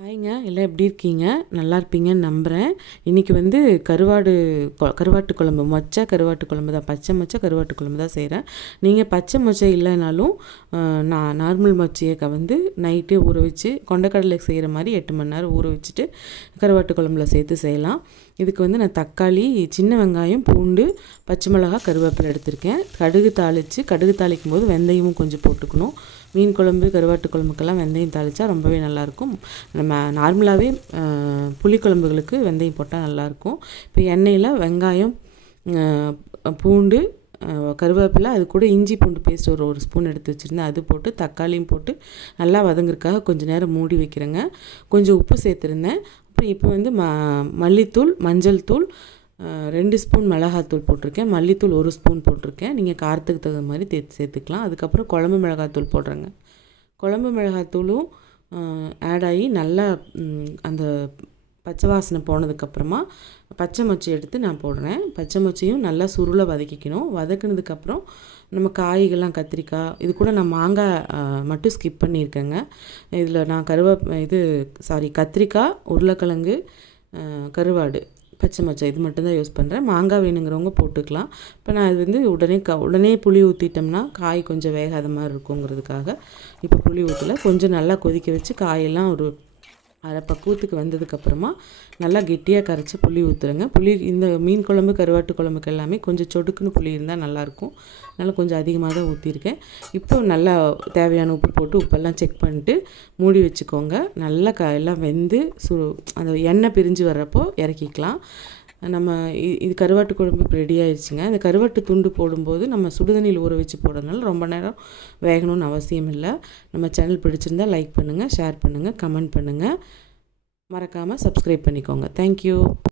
ஹாய்ங்க, எல்லாம் எப்படி இருக்கீங்க? நல்லா இருப்பீங்கன்னு நம்புகிறேன். இன்றைக்கி வந்து கருவாட்டு குழம்பு, மொச்சை கருவாட்டு குழம்பு தான், பச்சை மொச்சை கருவாட்டு குழம்பு தான் செய்கிறேன். நீங்கள் பச்சை மொச்சை இல்லைனாலும் நான் நார்மல் மொச்சையை வந்து நைட்டே ஊற வச்சு, கொண்டக்கடலை செய்கிற மாதிரி 8 மணி நேரம் ஊற வச்சுட்டு கருவாட்டு குழம்புல சேர்த்து செய்யலாம். இதுக்கு வந்து நான் தக்காளி, சின்ன வெங்காயம், பூண்டு, பச்சை மிளகா, கருவேப்பிலை எடுத்திருக்கேன். கடுகு தாளிக்கும் போது வெந்தயமும் கொஞ்சம் போட்டுக்கணும். மீன் குழம்பு, கருவாட்டு குழம்புக்கெல்லாம் வெந்தயம் தாளித்தா ரொம்பவே நல்லாயிருக்கும். நம்ம நார்மலாகவே புளிக்குழம்புகளுக்கு வெந்தயம் போட்டால் நல்லாயிருக்கும். இப்போ எண்ணெயில் வெங்காயம், பூண்டு, கருவேப்பிலை, அது கூட இஞ்சி பூண்டு பேஸ்ட் ஒரு ஸ்பூன் எடுத்து வச்சுருந்தேன், அது போட்டு தக்காளியும் போட்டு நல்லா வதங்குறதுக்காக கொஞ்சம் நேரம் மூடி வைக்கிறேங்க. கொஞ்சம் உப்பு சேர்த்துருந்தேன். அப்புறம் இப்போ வந்து மல்லித்தூள், மஞ்சள் தூள், 2 ஸ்பூன் மிளகாத்தூள் போட்டிருக்கேன். மல்லித்தூள் 1 ஸ்பூன் போட்டிருக்கேன். நீங்கள் காரத்துக்கு தகுந்த மாதிரி சேர்த்துக்கலாம். அதுக்கப்புறம் குழம்பு மிளகாத்தூள் போடுறேங்க. குழம்பு மிளகாத்தூளும் ஆட் ஆகி நல்லா அந்த பச்சை வாசனை போனதுக்கப்புறமா பச்சை மொச்சை எடுத்து நான் போடுறேன். பச்சை மொச்சையும் நல்லா சுருளை வதக்கிக்கணும். வதக்குனதுக்கப்புறம் நம்ம காய்கள்லாம் கத்திரிக்காய், இது கூட நான் மாங்காய் மட்டும் ஸ்கிப் பண்ணியிருக்கேங்க. இதில் நான் கத்திரிக்காய், உருளைக்கிழங்கு, கருவாடு, பச்சை மொச்சை இது மட்டும்தான் யூஸ் பண்ணுறேன். மாங்காய் வேணுங்கிறவங்க போட்டுக்கலாம். இப்போ நான் இது வந்து உடனே புளி ஊற்றிட்டோம்னா காய் கொஞ்சம் வேகாத மாதிரி இருக்குங்கிறதுக்காக இப்போ புளி ஊற்றல. கொஞ்சம் நல்லா கொதிக்க வச்சு காயெல்லாம் ஒரு அரை பக்குவத்துக்கு வந்ததுக்கப்புறமா நல்லா கெட்டியாக கரைச்சி புளி ஊற்றுறேங்க. இந்த மீன் குழம்பு, கருவாட்டு குழம்புக்கு எல்லாமே கொஞ்சம் சொடுக்குன்னு புளி இருந்தால் நல்லாயிருக்கும். அதனால் கொஞ்சம் அதிகமாக தான் ஊற்றிருக்கேன். இப்போ நல்லா தேவையான உப்பு போட்டு உப்பெல்லாம் செக் பண்ணிட்டு மூடி வச்சுக்கோங்க. நல்லா எல்லாம் வெந்து அந்த எண்ணெய் பிரிஞ்சு வர்றப்போ இறக்கிக்கலாம். நம்ம இது கருவாட்டு குழம்பு ரெடி ஆயிடுச்சுங்க. இந்த கருவாட்டு துண்டு போடும்போது நம்ம சுடுதண்ணியில் ஊற வச்சு போடுறதுனால ரொம்ப நேரம் வேகணும்னு அவசியம் இல்லை. நம்ம சேனல் பிடிச்சிருந்தால் லைக் பண்ணுங்கள், ஷேர் பண்ணுங்கள், கமெண்ட் பண்ணுங்கள். மறக்காமல் சப்ஸ்கிரைப் பண்ணிக்கோங்க. தேங்க்யூ.